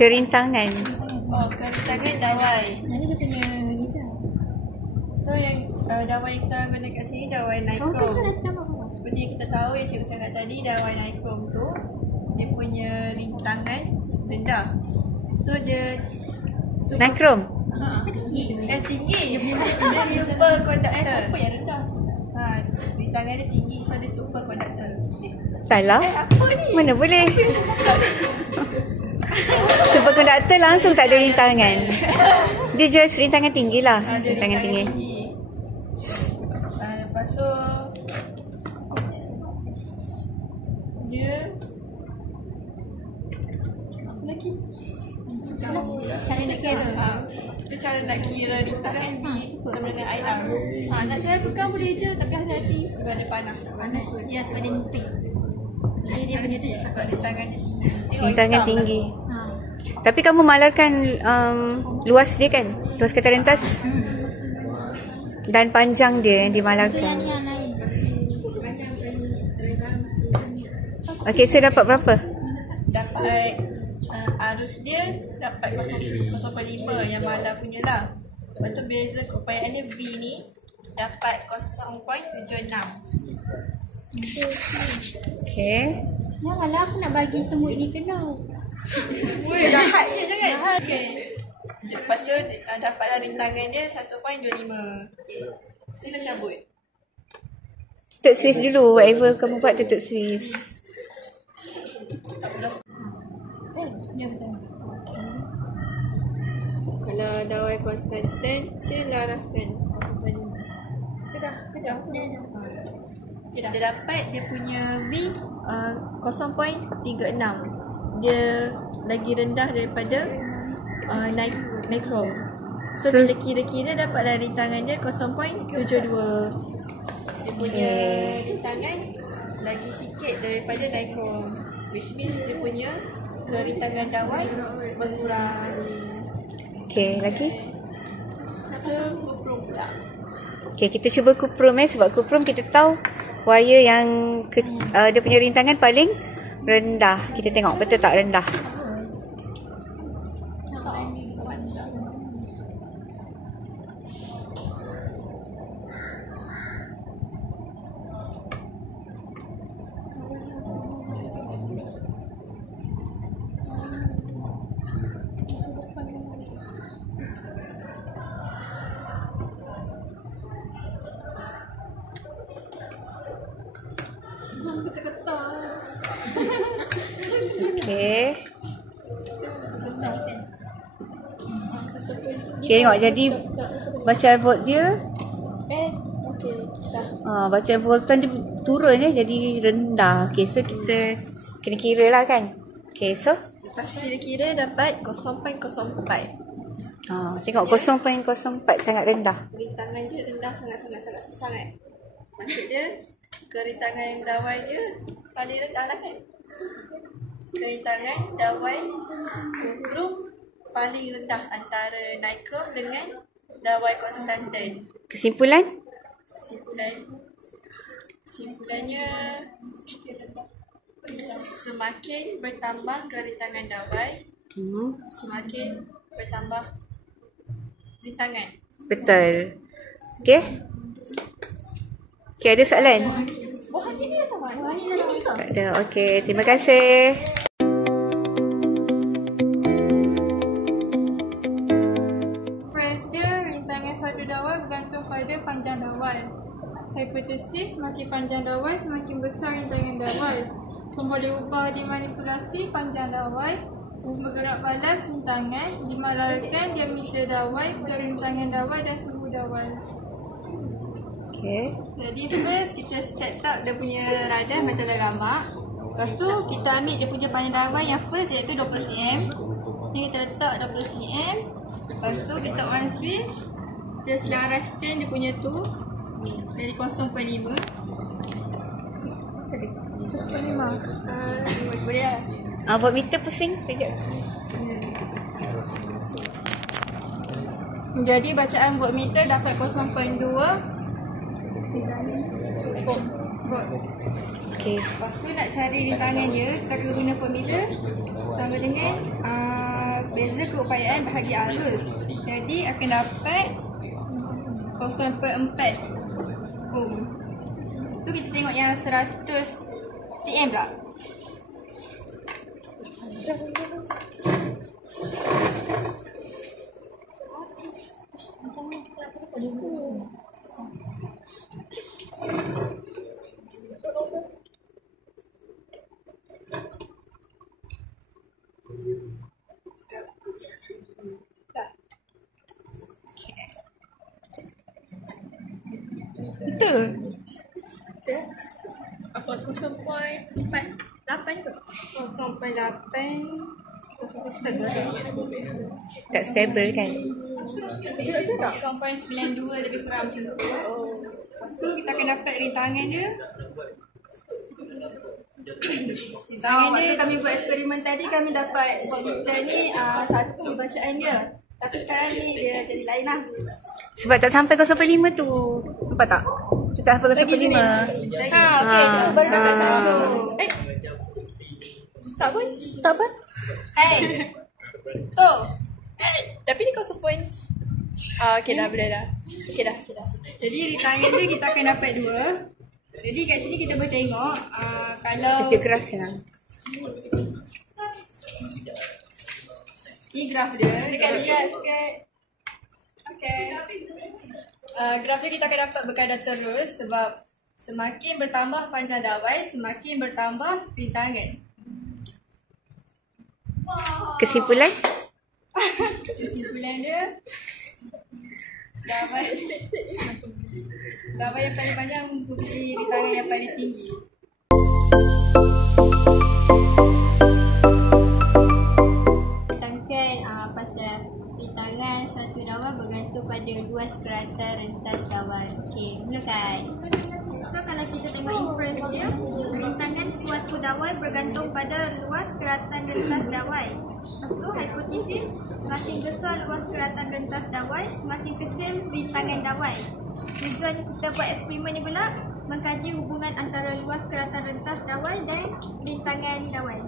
Kerintangan. Oh, kerintangan dawai. Nanti dia punya design. So yang dawai yang kita guna kat sini dawai Oh, Nichrome. pasal nanti tambah apa? Seperti yang kita tahu yang cikgu cakap tadi, dawai Nichrome tu dia punya rintangan rendah. So dia Nichrome. tinggi. Dia super conductor. Apa yang rendah? Rintangan dia tinggi, so dia super conductor. Salah. Apa ni? Mana boleh? Superkonduktor langsung tak ada rintangan. Dia just rintangan tinggi lah. Dia Rintangan tinggi. Lepas tu dia lagi Cara nak kira. Itu cara nak kira rintangan B sama dengan IR. Nak cara pegang boleh je, tapi hati-hati. Sebab dia panas. Panas. Ya, sebab dia nipis. Jadi dia punya tu cepat. Sebab rintangan dia tinggi. Tengok Rintangan hitam tinggi. Ha. Tapi kamu malarkan luas dia kan? Luas kata rentas. Dan panjang dia yang So yang dimalarkan. ni yang lain. Okey, saya dapat berapa? Dapat arus dia dapat 0.5 yang malam punya lah. Lepas tu beza keupayaan dia V ni dapat 0.76. Okey. Janganlah aku nak bagi semut ni kenal. Jahat je jangan. Lepas tu dapatlah rintangan dia 1.25. Sila cabut. Tutup Swiss dulu. Whatever kamu buat, tutup Swiss. Ya betul. Kalau dawai konstantan, je laraskan 0.5. Dah. Kita dapat dia punya V 0.36. Dia lagi rendah daripada Nichrome. So bila kira-kira dapatlah rintangan dia 0.72. Dia punya rintangan lagi sikit daripada Nichrome, which means dia punya kerintangan dawai berkurang. Okey, lagi? So kuprum pula. Okey, kita cuba kuprum sebab kuprum kita tahu wire yang dia punya rintangan paling rendah. Kita tengok betul tak rendah. Okey. Okey, tengok jadi bacaan volt dia Okey, dah. bacaan voltan dia turun jadi rendah. Okey, so kita kena kira lah kan. Okey, so Lepas kira-kira dapat 0.04. tengok 0.04 sangat rendah. Rintangan dia rendah sangat. Maksud dia kerintangan dawai dia paling rendah lah kan. Kerintangan dawai kuprum paling rendah antara Nichrome dengan dawai konstantan. Kesimpulan? Kesimpulannya semakin bertambah kerintangan dawai, semakin bertambah rintangan. Betul. Okey. Okey, ada soalan? Buah ni dia tahu. Sini ke? Tak ada. Okey, terima kasih. Fresh dia, rintangan suatu dawai bergantung pada panjang dawai. Hipotesis, semakin panjang dawai, semakin besar rintangan dawai. Boleh ubah dimanipulasi panjang dawai, bergerak balas rintangan, dimalarkan diameter dawai, kerintangan dawai dan suhu dawai. Okey. Jadi first kita set up dia punya radar macam dalam gambar. Lepas tu kita ambil dia punya panjang dawai yang first iaitu 20 cm. Ni kita letak 20 cm. Lepas tu kita on switch. Kita selaraskan dia punya tu dari 0.5. Boleh lah. Voltmeter pusing sekejap. Jadi bacaan voltmeter dapat 0.2 volt. Okey. Lepas tu nak cari rintangan dia, kita akan guna formula sama dengan beza keupayaan bahagi arus. Jadi akan dapat 0.4 ohm. Lepas tu kita tengok yang 100 cm pula. Betul. Apa 0.48 tu? 0.8 segera. Tak stabil kan? 0.92 lebih kurang macam tu. Lepas tu kita akan dapat rintangan dia. Waktu kami buat eksperimen tadi, kami dapat wattmeter ni satu bacaan dia. Tapi sekarang ni dia jadi lain lah. Sebab tak sampai 0.5 tu. Nampak tak? Tu tak sampai 0.5. Okey, tu baru dapat satu. Tak pun? Tak apa? Tu. Tapi ni 0 point. Okey dah, boleh dah. Okey dah. Jadi rintangan dia kita akan dapat 2. Jadi kat sini kita boleh tengok kalau Kerja keras senang. ni graf dia. Dekat dia sikit. Okey. Graf dia kita akan dapat berkadar terus sebab semakin bertambah panjang dawai, semakin bertambah rintangan. Kesimpulan? Kesimpulan dia, dawai yang paling panjang mempunyai rintangan yang paling tinggi. Terangkan pasal rintangan suatu dawai bergantung pada luas keratan rentas dawai. Okey, mulakan. So kalau kita tengok inference dia, rintangan suatu dawai bergantung pada luas keratan rentas dawai. Lepas tu hipotesis, semakin besar luas keratan rentas dawai, semakin kecil rintangan dawai. Tujuan kita buat eksperimen ni pula mengkaji hubungan antara luas keratan rentas dawai dan rintangan dawai.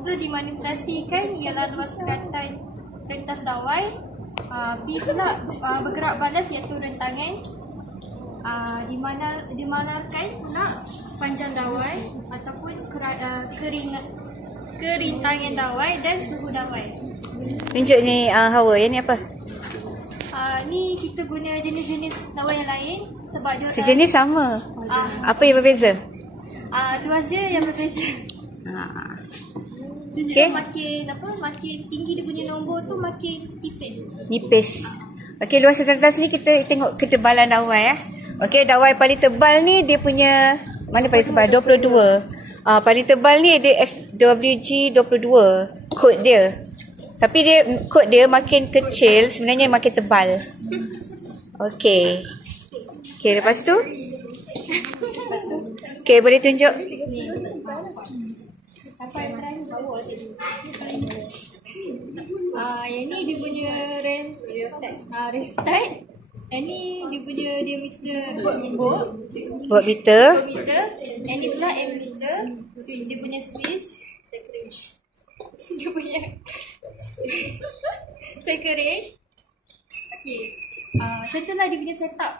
So dimanipulasikan ialah luas keratan rentas dawai. B pula bergerak balas iaitu rentangan. Dimanarkan pula panjang dawai ataupun kerintangan dawai dan suhu dawai. Tunjuk ni Hawa. Yang ni apa? Ni kita guna jenis-jenis dawai yang lain sebab dia Sejenis sama. Apa yang berbeza? luas dia yang berbeza. Okay. So makin tinggi dia punya nombor tu makin tipis. Nipis. Okey, luas kertas ni kita tengok ketebalan dawai. Okey, dawai paling tebal ni dia punya, mana paling tebal? 22. Paling tebal ni dia SWG 22 kod dia. Tapi dia kod dia makin kecil sebenarnya makin tebal. Okey. Okey, lepas tu? Okey, boleh tunjuk? Yang ni dia punya restart. Yang ni dia punya diameter Buat meter. Yang ni pula ammeter. Dia punya Swiss. Dia punya sekering. Okey. Contohlah dia punya setup.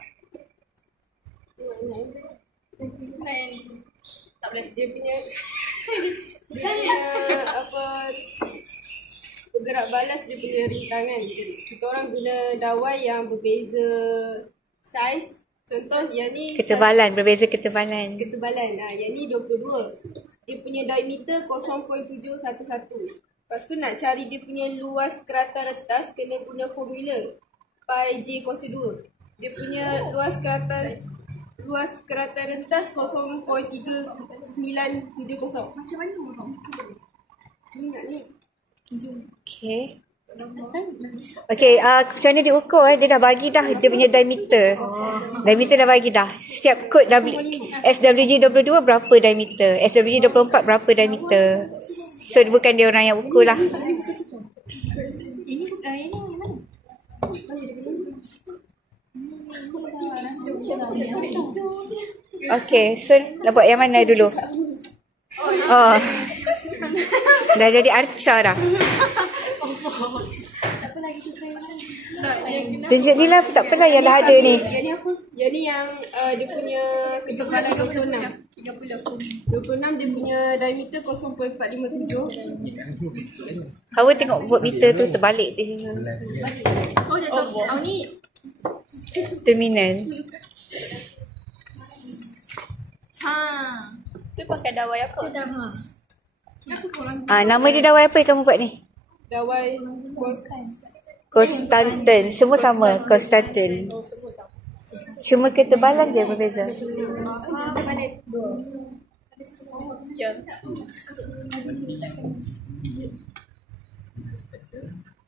Nah yang ni. Tak boleh. Dia punya bergerak balas dia punya rintangan. Kita orang guna dawai yang berbeza saiz. Contoh yang ni Ketebalan, berbeza ketebalan. yang ni 22. Dia punya diameter 0.711. Lepas tu nak cari dia punya luas keratan rentas kena guna formula pi j kuasa 2. Dia punya luas keratan rentas 0.3970. Macam mana orang? Ni nak ni. Okey. Okey, macam mana dia ukur dia dah bagi dah dia punya diameter. Diameter dah bagi dah. Setiap kod SWG 22 berapa diameter, SWG 24 berapa diameter. So bukan dia orang yang ukur lah. Ini mana? Okey, so nak buat yang mana dulu? Oh. Dah jadi arca dah. Tunjuk ni lah, tak apalah yang dah ada ni. Yang ni apa? Yang ni yang dia punya ketebalan 26. 26 dia punya diameter 0.457. Hawa tengok voltmeter tu terbalik dia. Oh, jatuh. Oh, ni Terminal. Tu pakai dawai apa? Nama dia dawai apa yang kamu buat ni? dawai Konstantan. Semua sama, konstantan. Cuma ketebalan je berbeza. Ya.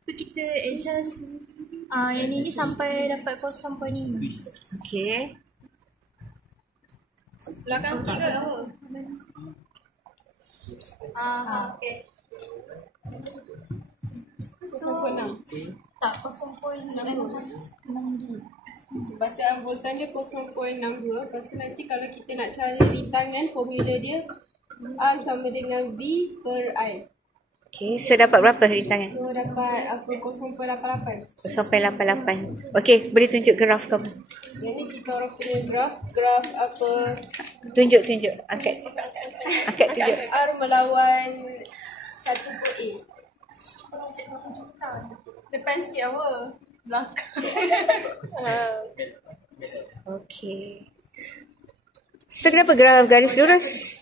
Tu kita adjust yang ni sampai dapat 0.5. Okey. Belakang sikit ke? Okay. So, tak 0.62. bacaan voltan dia 0.62. Lepas tu nanti kalau kita nak cari rintangan, formula dia R sama dengan V per I. Okey, so dapat berapa rintangan? So dapat apa 0.88. 0.88. Okey, boleh tunjuk graf kamu. Yang ni kita orang punya graf apa Tunjuk. Angkat tunjuk. R melawan 1 per A. Depan sikit apa? Belakang. Okey. So kenapa graf garis lurus?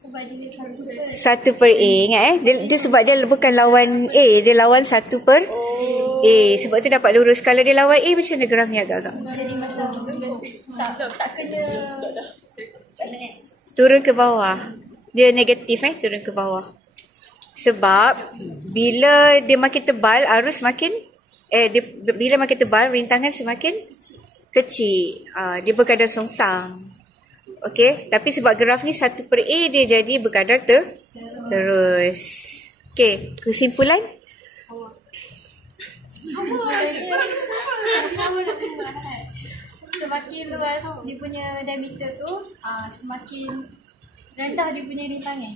Sebab dia 1 per A. Ingat dia sebab dia bukan lawan A, dia lawan 1 per A. Sebab tu dapat lurus. Kalau dia lawan A, macam mana graf ni agak-agak? jadi macam tak kena Turun ke bawah. Dia negatif turun ke bawah. Sebab bila dia makin tebal, arus makin bila makin tebal, rintangan semakin kecil. Dia berkadar songsang. Okey, tapi sebab graf ni 1 per A, dia jadi berkadar terus. Okey, kesimpulan? semakin luas dia punya diameter tu, semakin rendah dia punya rintangan.